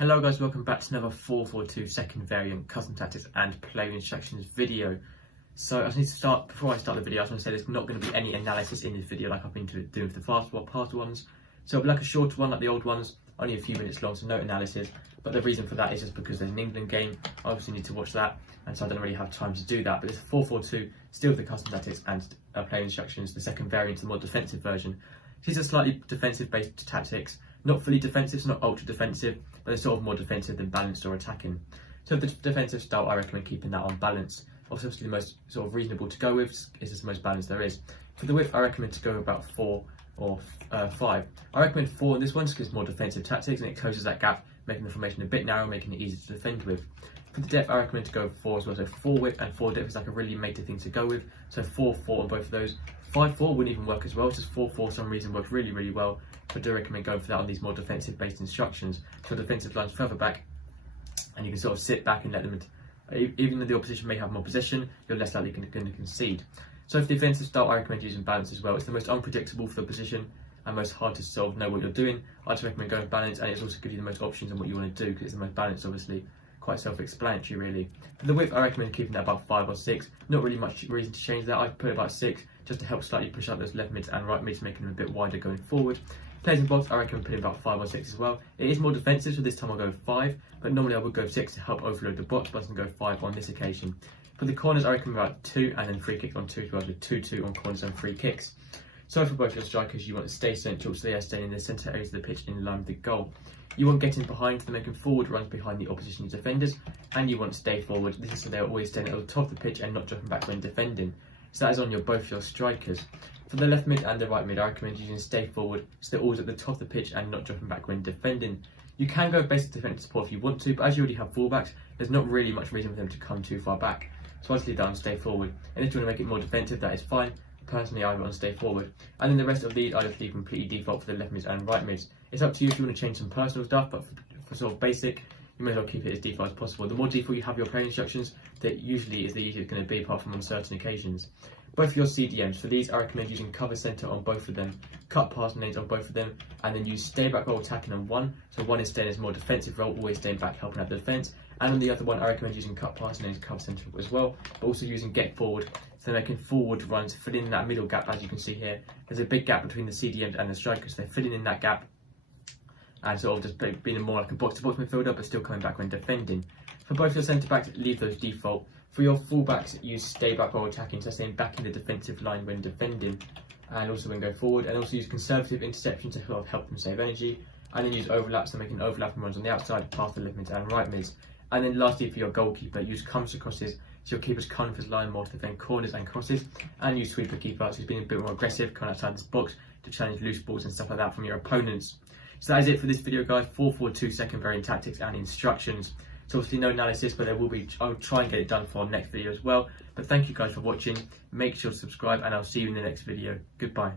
Hello guys, welcome back to another 4-4-2 second variant custom tactics and player instructions video. So I just need to start, before I start the video, I just want to say there's not going to be any analysis in this video like I've been doing with the past ones. So it'll be like a shorter one like the old ones, only a few minutes long, so no analysis. But the reason for that is just because there's an England game, I obviously need to watch that, and so I don't really have time to do that. But it's 4-4-2, still with the custom tactics and player instructions, the second variant, the more defensive version. These are slightly defensive based tactics, not fully defensive, it's not ultra defensive, but they're sort of more defensive than balanced or attacking. So the defensive style, I recommend keeping that on balance. Obviously the most sort of reasonable to go with is just the most balanced there is. For the width, I recommend to go about 4 or 5. I recommend 4 in this one just because it's more defensive tactics and it closes that gap, making the formation a bit narrow, making it easier to defend with. For the depth, I recommend to go with 4 as well. So 4 width and 4 depth is like a really mated thing to go with. So 4-4 on both of those. 5-4 wouldn't even work as well. It's just 4-4 for some reason works really well. I do recommend going for that on these more defensive based instructions. So defensive lines further back and you can sort of sit back and let them, even though the opposition may have more possession, you're less likely going to concede. So for the defensive style, I recommend using balance as well. It's the most unpredictable for the position and most hard to sort of know what you're doing. I just recommend going balance, and it's also gives you the most options on what you want to do because it's the most balanced, obviously. Quite self-explanatory really. For the width, I recommend keeping that about 5 or 6. Not really much reason to change that. I put about 6 just to help slightly push up those left mids and right mids, making them a bit wider going forward. Players in box, I recommend putting about 5 or 6 as well. It is more defensive, so this time I'll go 5, but normally I would go 6 to help overload the box, but I can go 5 on this occasion. For the corners, I recommend about 2 and then free kicks on 2 as well, so 2-2 on corners and free kicks. So for both your strikers, you want to stay central, so they are staying in the centre areas of the pitch in line with the goal. You want getting behind, so making forward runs behind the opposition defenders, and you want to stay forward. This is so they're always staying at the top of the pitch and not dropping back when defending. So that is on both your strikers. For the left mid and the right mid, I recommend using stay forward, so they're always at the top of the pitch and not dropping back when defending. You can go basic defensive support if you want to, but as you already have fullbacks, there's not really much reason for them to come too far back. So I just leave that on stay forward. And if you want to make it more defensive, that is fine. Personally, I want to stay forward. And then the rest of these, I just leave completely default for the left mids and right mids. It's up to you if you want to change some personal stuff, but for sort of basic, you may as well keep it as default as possible. The more default you have your player instructions, that usually is the easier it's going to be, apart from on certain occasions. Both your CDMs, for these I recommend using cover centre on both of them, cut passing lanes on both of them, and then use stay back role attacking on one. So one is staying as more defensive role, always staying back helping out the defence. And on the other one I recommend using cut passing lanes, cover centre as well, but also using get forward, so they're making forward runs, filling in that middle gap. As you can see here, there's a big gap between the CDMs and the strikers, they're filling in that gap and sort of just being more like a box-to-box midfielder, but still coming back when defending. For both your centre-backs, leave those default. For your full-backs, use stay back while attacking, so staying back in the defensive line when defending, and also when going forward, and also use conservative interception to sort of help them save energy, and then use overlaps, so making overlapping runs on the outside, past the left mids and right mids. And then lastly, for your goalkeeper, use comes to crosses, so your keeper's coming for his line more to defend corners and crosses, and use sweeper keeper, so he's being a bit more aggressive, coming outside this box to challenge loose balls and stuff like that from your opponents. So that is it for this video, guys. 4-4-2 second variant tactics and instructions. So obviously no analysis, but I'll try and get it done for our next video as well. But thank you guys for watching. Make sure to subscribe and I'll see you in the next video. Goodbye.